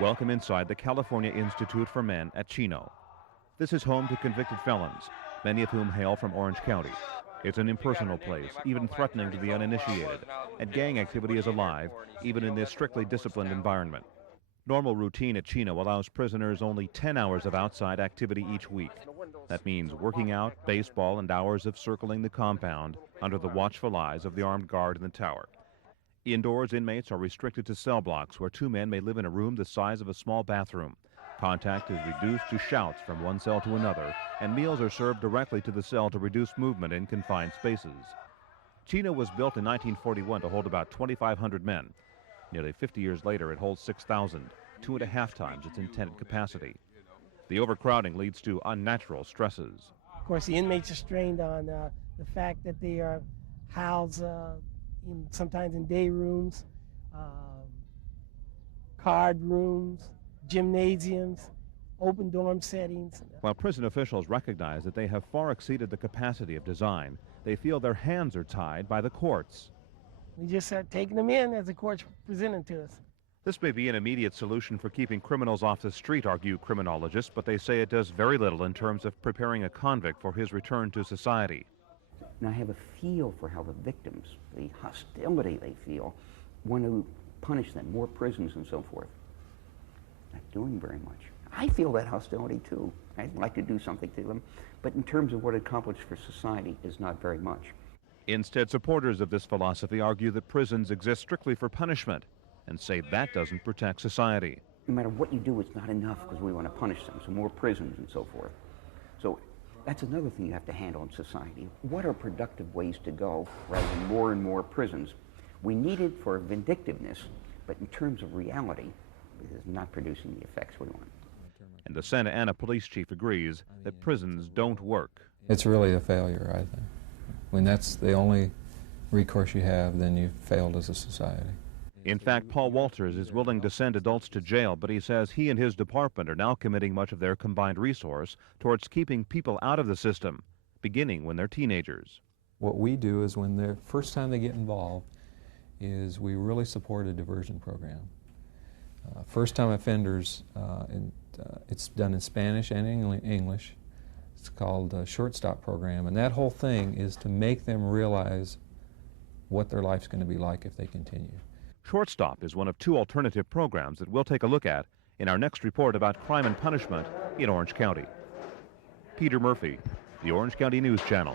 Welcome inside the California Institute for Men at Chino. This is home to convicted felons, many of whom hail from Orange County. It's an impersonal place, even threatening to the uninitiated, and gang activity is alive, even in this strictly disciplined environment. Normal routine at Chino allows prisoners only 10 hours of outside activity each week. That means working out, baseball, and hours of circling the compound under the watchful eyes of the armed guard in the tower. Indoors, inmates are restricted to cell blocks where two men may live in a room the size of a small bathroom. Contact is reduced to shouts from one cell to another, and meals are served directly to the cell to reduce movement in confined spaces. Chino was built in 1941 to hold about 2,500 men. Nearly 50 years later, it holds 6,000, 2.5 times its intended capacity. The overcrowding leads to unnatural stresses. Of course, the inmates are strained on the fact that they are housed sometimes in day rooms, card rooms, gymnasiums, open dorm settings. While prison officials recognize that they have far exceeded the capacity of design, they feel their hands are tied by the courts. We just start taking them in as the courts present them to us. This may be an immediate solution for keeping criminals off the street, argue criminologists, but they say it does very little in terms of preparing a convict for his return to society. And I have a feel for how the victims, the hostility they feel, want to punish them, more prisons and so forth. Not doing very much. I feel that hostility too. I'd like to do something to them, but in terms of what it accomplished for society is not very much. Instead, supporters of this philosophy argue that prisons exist strictly for punishment and say that doesn't protect society. No matter what you do, it's not enough because we want to punish them, so more prisons and so forth. So that's another thing you have to handle in society. What are productive ways to go rather than more and more prisons? We need it for vindictiveness, but in terms of reality, it is not producing the effects we want. And the Santa Ana police chief agrees that prisons don't work. It's really a failure, I think. When that's the only recourse you have, then you've failed as a society. In fact, Paul Walters is willing to send adults to jail, but he says he and his department are now committing much of their combined resource towards keeping people out of the system, beginning when they're teenagers. What we do is when the first time they get involved is we really support a diversion program. First-time offenders, it's done in Spanish and English. It's called a Short Stop program, and that whole thing is to make them realize what their life's going to be like if they continue. Short Stop is one of two alternative programs that we'll take a look at in our next report about crime and punishment in Orange County. Peter Murphy, the Orange County News Channel.